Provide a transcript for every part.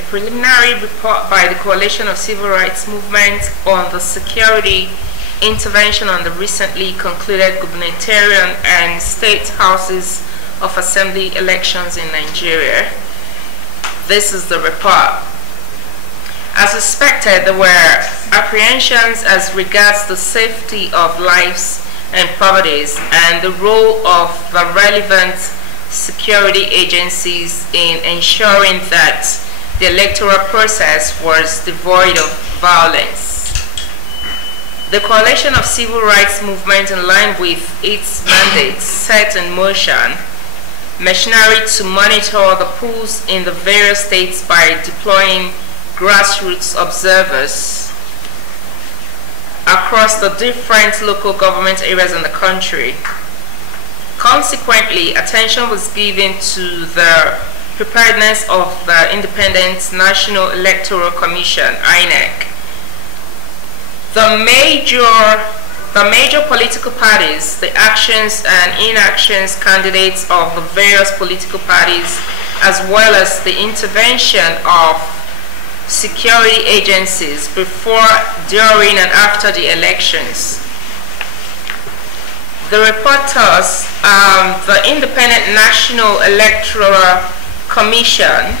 A preliminary report by the Coalition of Civil Rights Movement on the security intervention on the recently concluded gubernatorial and state houses of assembly elections in Nigeria. This is the report. As expected, there were apprehensions as regards the safety of lives and properties and the role of the relevant security agencies in ensuring that the electoral process was devoid of violence. The Coalition of Civil Rights Movement, in line with its mandate, set in motion machinery to monitor the polls in the various states by deploying grassroots observers across the different local government areas in the country. Consequently, attention was given to the preparedness of the Independent National Electoral Commission, INEC. The major political parties, the actions and inactions candidates of the various political parties, as well as the intervention of security agencies before, during, and after the elections. The report tells the Independent National Electoral Commission,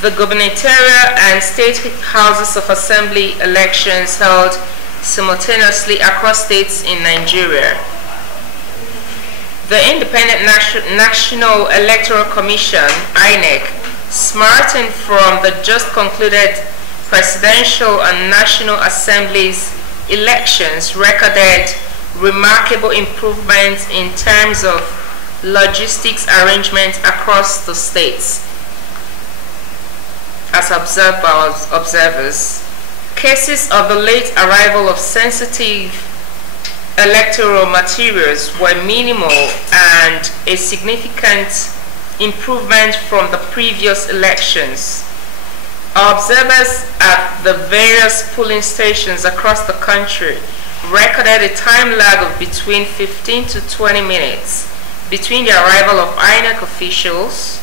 the gubernatorial and state houses of assembly elections held simultaneously across states in Nigeria. The Independent National Electoral Commission, INEC, smarting from the just concluded presidential and national assemblies elections, recorded remarkable improvements in terms of logistics arrangements across the states, as observed by observers. Cases of the late arrival of sensitive electoral materials were minimal and a significant improvement from the previous elections. Observers at the various polling stations across the country recorded a time lag of between 15 to 20 minutes between the arrival of INEC officials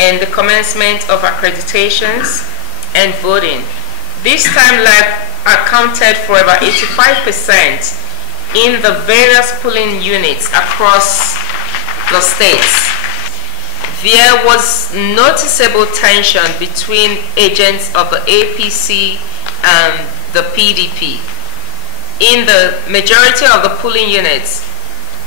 and the commencement of accreditations and voting. This time lag accounted for about 85% in the various polling units across the states. There was noticeable tension between agents of the APC and the PDP in the majority of the polling units,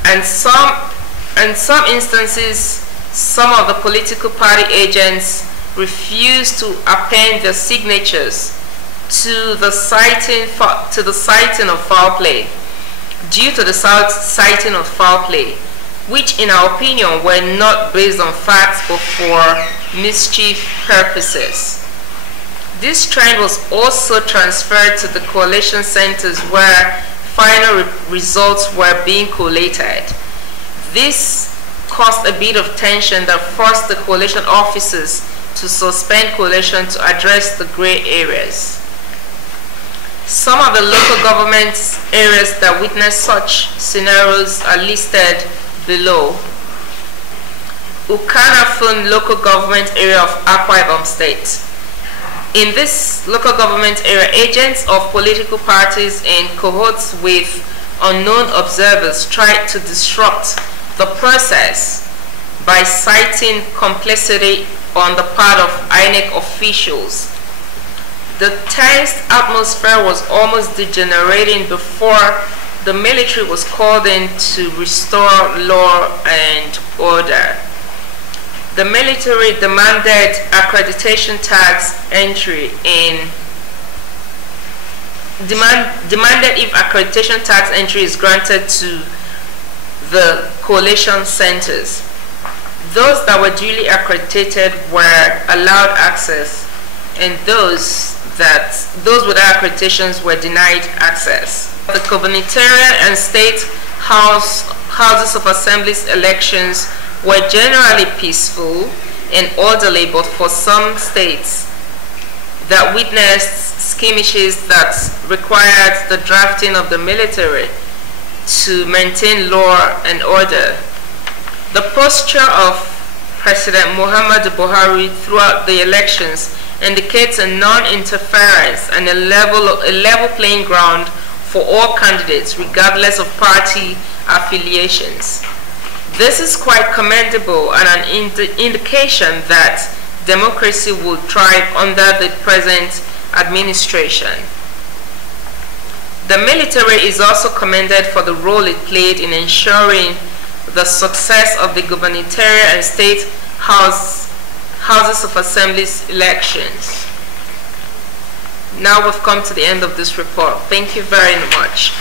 and some instances, some of the political party agents refused to append their signatures to the citing of foul play, due to the citing of foul play, which in our opinion were not based on facts but for mischief purposes. This trend was also transferred to the coalition centers where final results were being collated. This caused a bit of tension that forced the coalition officers to suspend coalition to address the gray areas. Some of the local government areas that witnessed such scenarios are listed below. Ukanafun local government area of Akwa-Ibom state. In this local government area, agents of political parties in cohorts with unknown observers tried to disrupt the process by citing complicity on the part of INEC officials. The tense atmosphere was almost degenerating before the military was called in to restore law and order. The military demanded accreditation tax entry demanded if accreditation tax entry is granted to the coalition centers. Those that were duly accredited were allowed access, and those without accreditations were denied access. The gubernatorial and state houses of assemblies elections were generally peaceful and orderly, but for some states that witnessed skirmishes that required the drafting of the military to maintain law and order. The posture of President Muhammadu Buhari throughout the elections indicates a non-interference and a level playing ground for all candidates regardless of party affiliations. This is quite commendable and an indication that democracy will thrive under the present administration. The military is also commended for the role it played in ensuring the success of the gubernatorial and state houses of assemblies elections. Now we've come to the end of this report. Thank you very much.